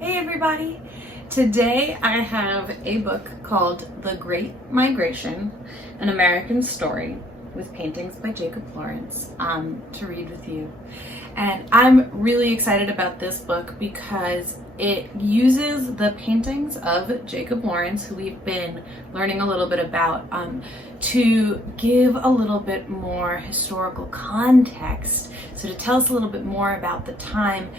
Hey everybody! Today I have a book called The Great Migration, an American Story with paintings by Jacob Lawrence to read with you. And I'm really excited about this book because it uses the paintings of Jacob Lawrence, who we've been learning a little bit about, to give a little bit more historical context. So to tell us a little bit more about the time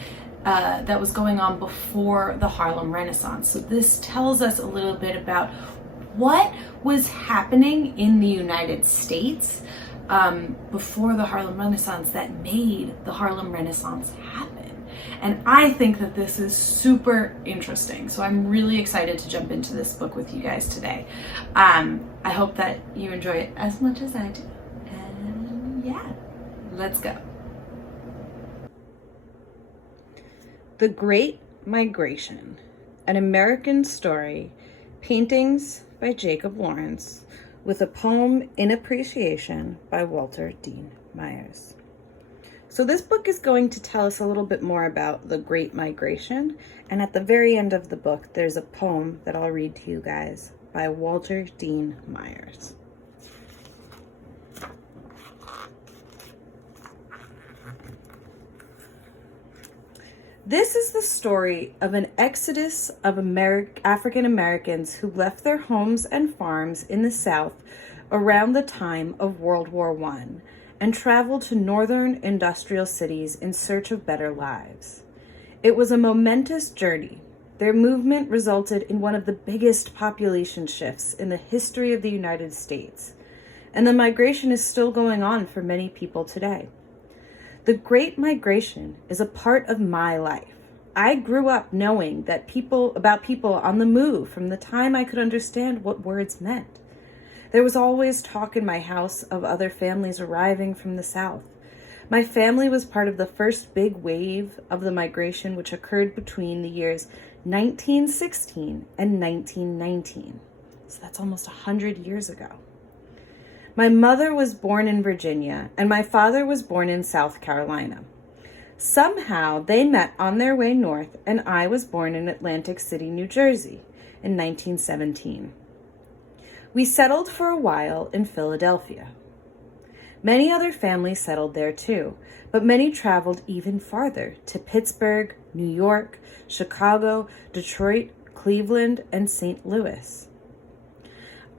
that was going on before the Harlem Renaissance. So this tells us a little bit about what was happening in the United States before the Harlem Renaissance that made the Harlem Renaissance happen. And I think that this is super interesting. So I'm really excited to jump into this book with you guys today. I hope that you enjoy it as much as I do. And yeah, let's go. The Great Migration, an American Story, paintings by Jacob Lawrence, with a poem in appreciation by Walter Dean Myers. So this book is going to tell us a little bit more about the Great Migration, and at the very end of the book, there's a poem that I'll read to you guys by Walter Dean Myers. This is the story of an exodus of African Americans who left their homes and farms in the South around the time of World War I and traveled to northern industrial cities in search of better lives. It was a momentous journey. Their movement resulted in one of the biggest population shifts in the history of the United States, and the migration is still going on for many people today. The Great Migration is a part of my life. I grew up knowing that about people on the move from the time I could understand what words meant. There was always talk in my house of other families arriving from the South. My family was part of the first big wave of the migration, which occurred between the years 1916 and 1919. So that's almost 100 years ago. My mother was born in Virginia, and my father was born in South Carolina. Somehow they met on their way north, and I was born in Atlantic City, New Jersey, in 1917. We settled for a while in Philadelphia. Many other families settled there too, but many traveled even farther to Pittsburgh, New York, Chicago, Detroit, Cleveland, and St. Louis.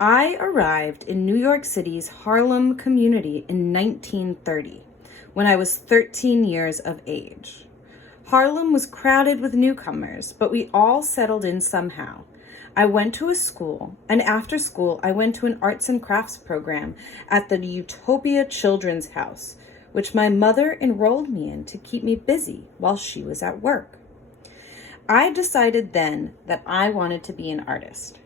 I arrived in New York City's Harlem community in 1930, when I was 13 years of age. Harlem was crowded with newcomers, but we all settled in somehow. I went to a school, and after school, I went to an arts and crafts program at the Utopia Children's House, which my mother enrolled me in to keep me busy while she was at work. I decided then that I wanted to be an artist.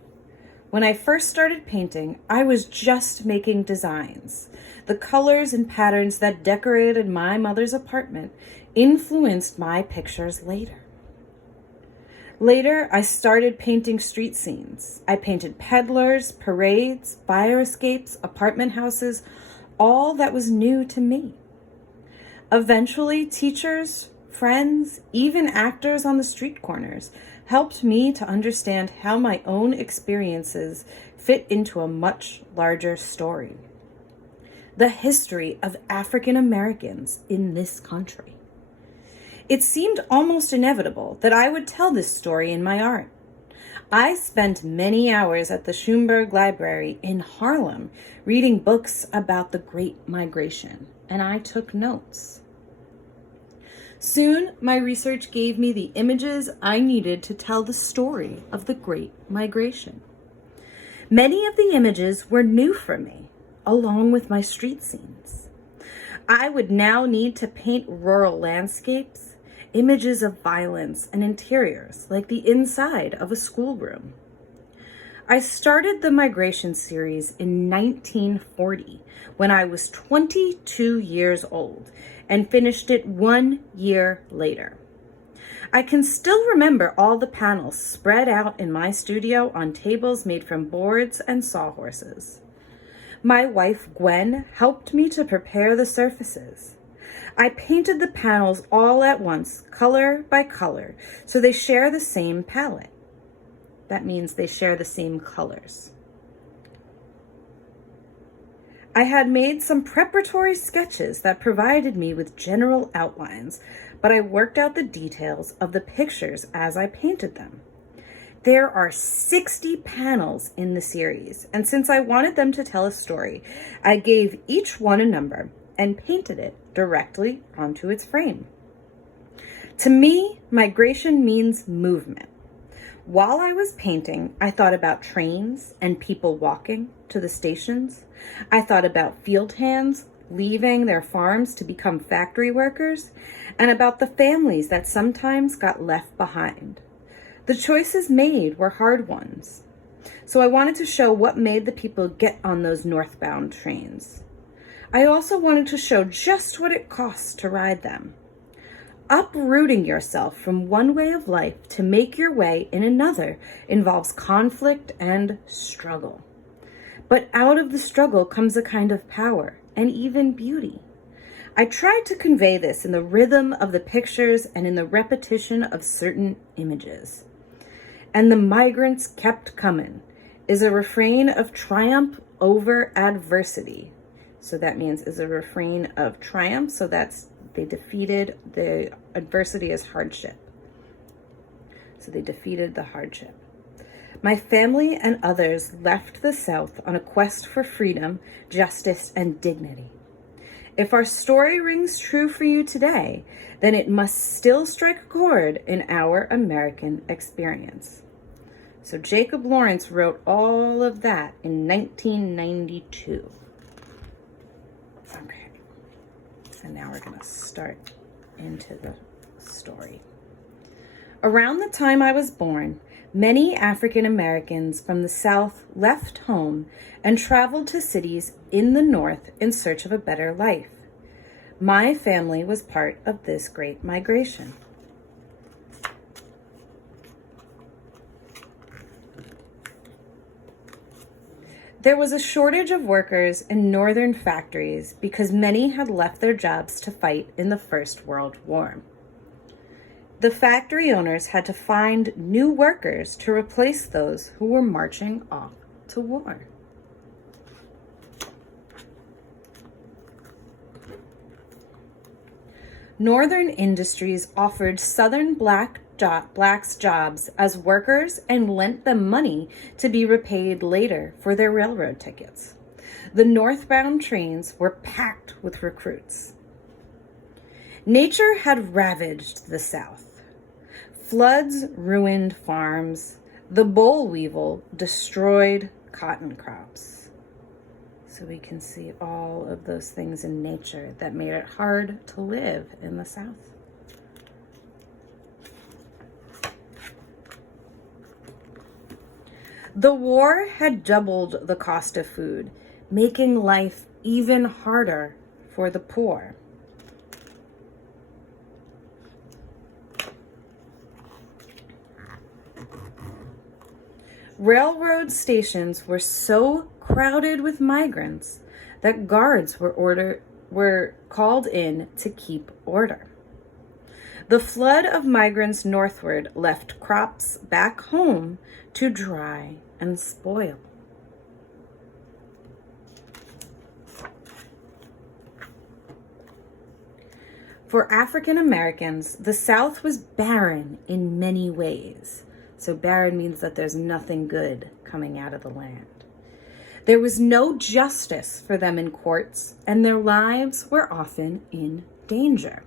When I first started painting, I was just making designs. The colors and patterns that decorated my mother's apartment influenced my pictures later. Later, I started painting street scenes. I painted peddlers, parades, fire escapes, apartment houses, all that was new to me. Eventually, teachers, friends, even actors on the street corners helped me to understand how my own experiences fit into a much larger story. The history of African Americans in this country. It seemed almost inevitable that I would tell this story in my art. I spent many hours at the Schomburg Library in Harlem reading books about the Great Migration, and I took notes. Soon, my research gave me the images I needed to tell the story of the Great Migration. Many of the images were new for me, along with my street scenes. I would now need to paint rural landscapes, images of violence, and interiors, like the inside of a schoolroom. I started the migration series in 1940, when I was 22 years old, and finished it 1 year later. I can still remember all the panels spread out in my studio on tables made from boards and sawhorses. My wife, Gwen, helped me to prepare the surfaces. I painted the panels all at once, color by color, so they share the same palette. That means they share the same colors. I had made some preparatory sketches that provided me with general outlines, but I worked out the details of the pictures as I painted them. There are 60 panels in the series, and since I wanted them to tell a story, I gave each one a number and painted it directly onto its frame. To me, migration means movement. While I was painting, I thought about trains and people walking to the stations. I thought about field hands leaving their farms to become factory workers, and about the families that sometimes got left behind. The choices made were hard ones. So I wanted to show what made the people get on those northbound trains. I also wanted to show just what it costs to ride them. Uprooting yourself from one way of life to make your way in another involves conflict and struggle. But out of the struggle comes a kind of power and even beauty. I tried to convey this in the rhythm of the pictures and in the repetition of certain images. And the migrants kept coming is a refrain of triumph over adversity. So that means is a refrain of triumph. So that's they defeated the adversity as hardship. So they defeated the hardship. My family and others left the South on a quest for freedom, justice, and dignity. If our story rings true for you today, then it must still strike a chord in our American experience. So Jacob Lawrence wrote all of that in 1992. Okay, so now we're going to start into the story. Around the time I was born, many African Americans from the South left home and traveled to cities in the North in search of a better life. My family was part of this great migration. There was a shortage of workers in northern factories because many had left their jobs to fight in the First World War. The factory owners had to find new workers to replace those who were marching off to war. Northern industries offered Southern blacks jobs as workers and lent them money to be repaid later for their railroad tickets. The northbound trains were packed with recruits. Nature had ravaged the South. Floods ruined farms. The boll weevil destroyed cotton crops. So we can see all of those things in nature that made it hard to live in the South. The war had doubled the cost of food, making life even harder for the poor. Railroad stations were so crowded with migrants that guards were called in to keep order. The flood of migrants northward left crops back home to dry and spoil. For African Americans, the South was barren in many ways. So barren means that there's nothing good coming out of the land. There was no justice for them in courts, and their lives were often in danger.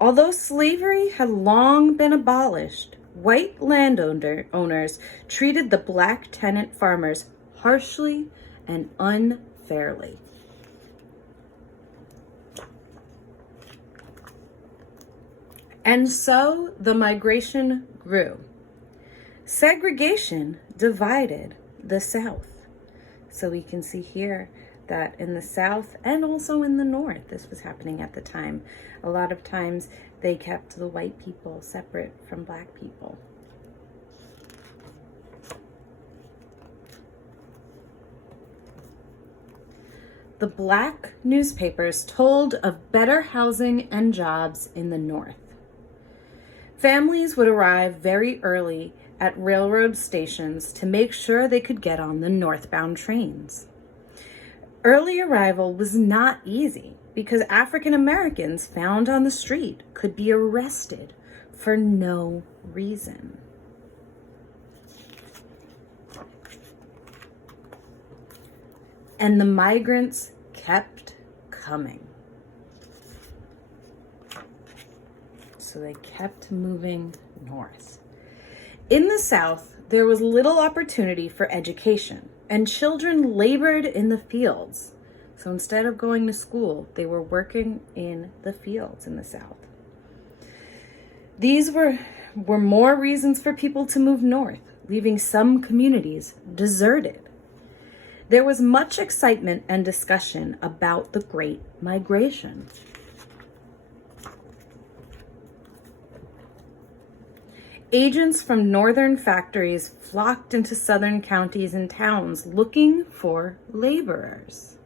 Although slavery had long been abolished, white landowners treated the black tenant farmers harshly and unfairly. And so the migration grew. Segregation divided the South. So we can see here that in the South and also in the North, this was happening at the time. A lot of times they kept the white people separate from black people. the black newspapers told of better housing and jobs in the North. Families would arrive very early at railroad stations to make sure they could get on the northbound trains. Early arrival was not easy because African Americans found on the street could be arrested for no reason. And the migrants kept coming. So they kept moving north. In the South, there was little opportunity for education, and children labored in the fields. So instead of going to school, they were working in the fields in the South. These were more reasons for people to move north, leaving some communities deserted. There was much excitement and discussion about the Great Migration. Agents from northern factories flocked into southern counties and towns looking for laborers.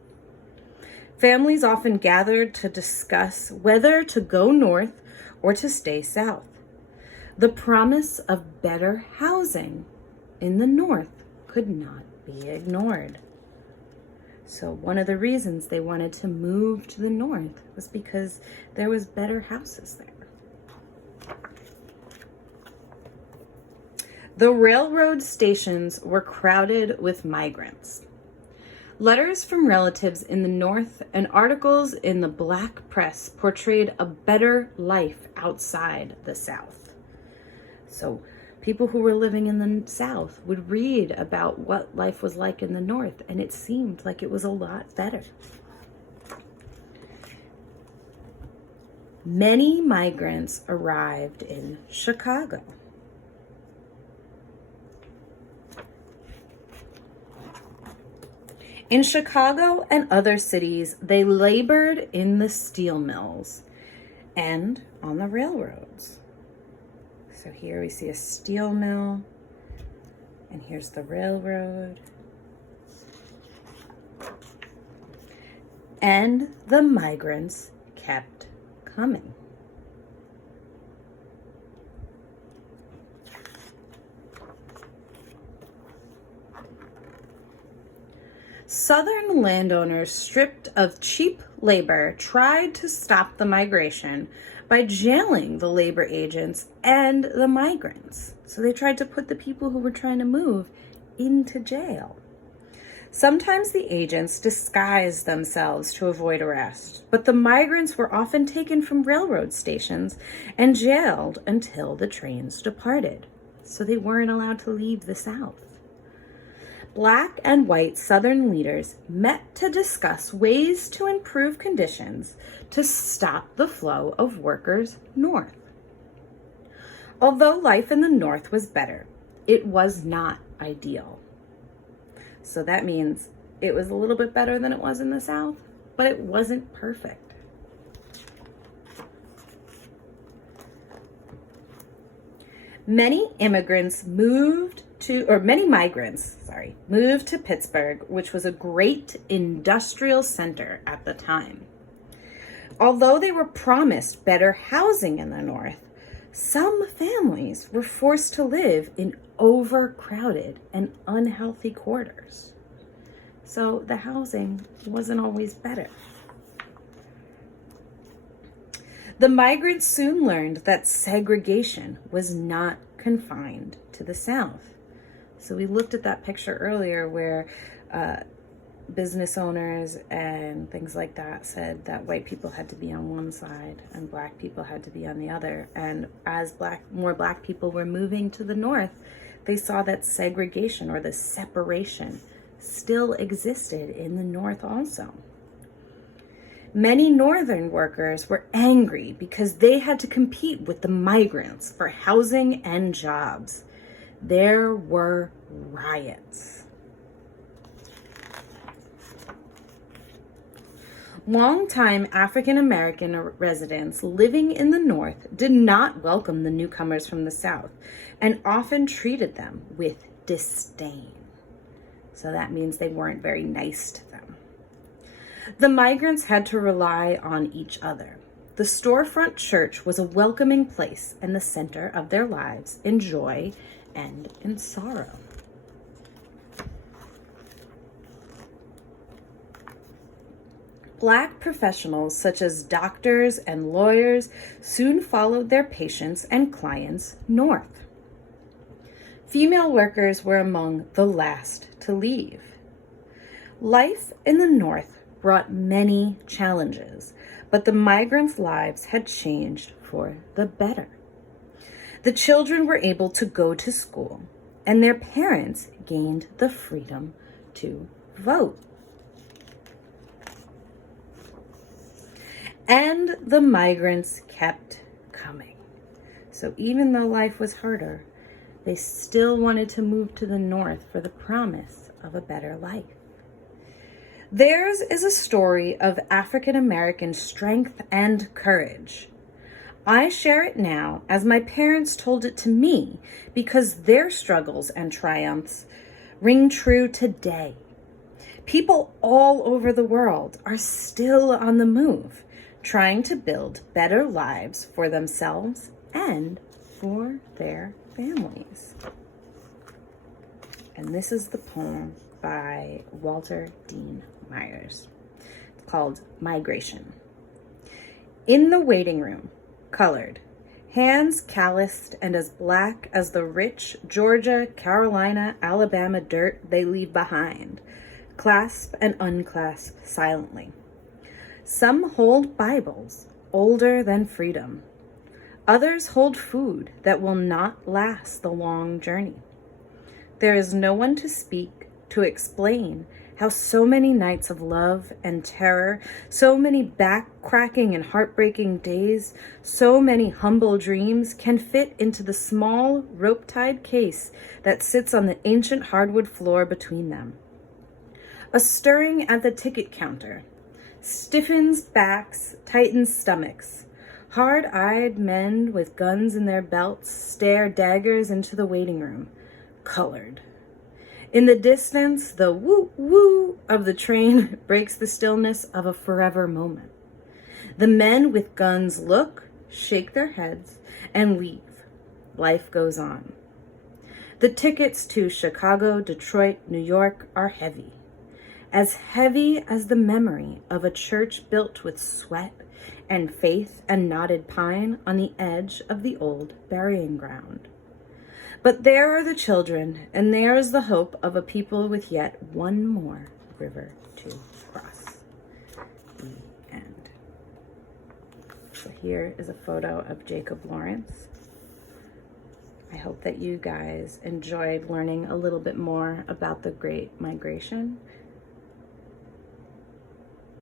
Families often gathered to discuss whether to go north or to stay south. The promise of better housing in the north could not be ignored. So one of the reasons they wanted to move to the north was because there was better houses there. The railroad stations were crowded with migrants. Letters from relatives in the North and articles in the black press portrayed a better life outside the South. So people who were living in the South would read about what life was like in the North, and it seemed like it was a lot better. Many migrants arrived in Chicago. In Chicago and other cities, they labored in the steel mills and on the railroads. So here we see a steel mill, and here's the railroad. And the migrants kept coming. Southern landowners, stripped of cheap labor, tried to stop the migration by jailing the labor agents and the migrants. So they tried to put the people who were trying to move into jail. Sometimes the agents disguised themselves to avoid arrest, but the migrants were often taken from railroad stations and jailed until the trains departed. So they weren't allowed to leave the South. Black and white Southern leaders met to discuss ways to improve conditions to stop the flow of workers north. Although life in the North was better, it was not ideal. So that means it was a little bit better than it was in the South, but it wasn't perfect. Many migrants moved to Pittsburgh, which was a great industrial center at the time. Although they were promised better housing in the North, some families were forced to live in overcrowded and unhealthy quarters. So the housing wasn't always better. The migrants soon learned that segregation was not confined to the South. So we looked at that picture earlier where business owners and things like that said that white people had to be on one side and black people had to be on the other. And as more black people were moving to the North, they saw that segregation or the separation still existed in the North also. Many Northern workers were angry because they had to compete with the migrants for housing and jobs. There were riots. Longtime African American residents living in the North did not welcome the newcomers from the South and often treated them with disdain. So that means they weren't very nice to them. The migrants had to rely on each other. The storefront church was a welcoming place and the center of their lives in joy and in sorrow. Black professionals such as doctors and lawyers soon followed their patients and clients north. Female workers were among the last to leave. Life in the North brought many challenges, but the migrants' lives had changed for the better. The children were able to go to school, and their parents gained the freedom to vote. And the migrants kept coming. So even though life was harder, they still wanted to move to the North for the promise of a better life. Theirs is a story of African American strength and courage. I share it now as my parents told it to me because their struggles and triumphs ring true today. People all over the world are still on the move, trying to build better lives for themselves and for their families. And this is the poem by Walter Dean Myers. It's called Migration. In the waiting room, colored, hands calloused and as black as the rich Georgia, Carolina, Alabama dirt they leave behind, clasp and unclasp silently. Some hold Bibles older than freedom. Others hold food that will not last the long journey. There is no one to speak, to explain how so many nights of love and terror, so many back-cracking and heartbreaking days, so many humble dreams can fit into the small rope-tied case that sits on the ancient hardwood floor between them. A stirring at the ticket counter stiffens backs, tightens stomachs. Hard-eyed men with guns in their belts stare daggers into the waiting room, colored. In the distance, the woo-woo of the train breaks the stillness of a forever moment. The men with guns look, shake their heads, and leave. Life goes on. The tickets to Chicago, Detroit, New York are heavy. As heavy as the memory of a church built with sweat and faith and knotted pine on the edge of the old burying ground. But there are the children, and there is the hope of a people with yet one more river to cross. The end. So here is a photo of Jacob Lawrence. I hope that you guys enjoyed learning a little bit more about the Great Migration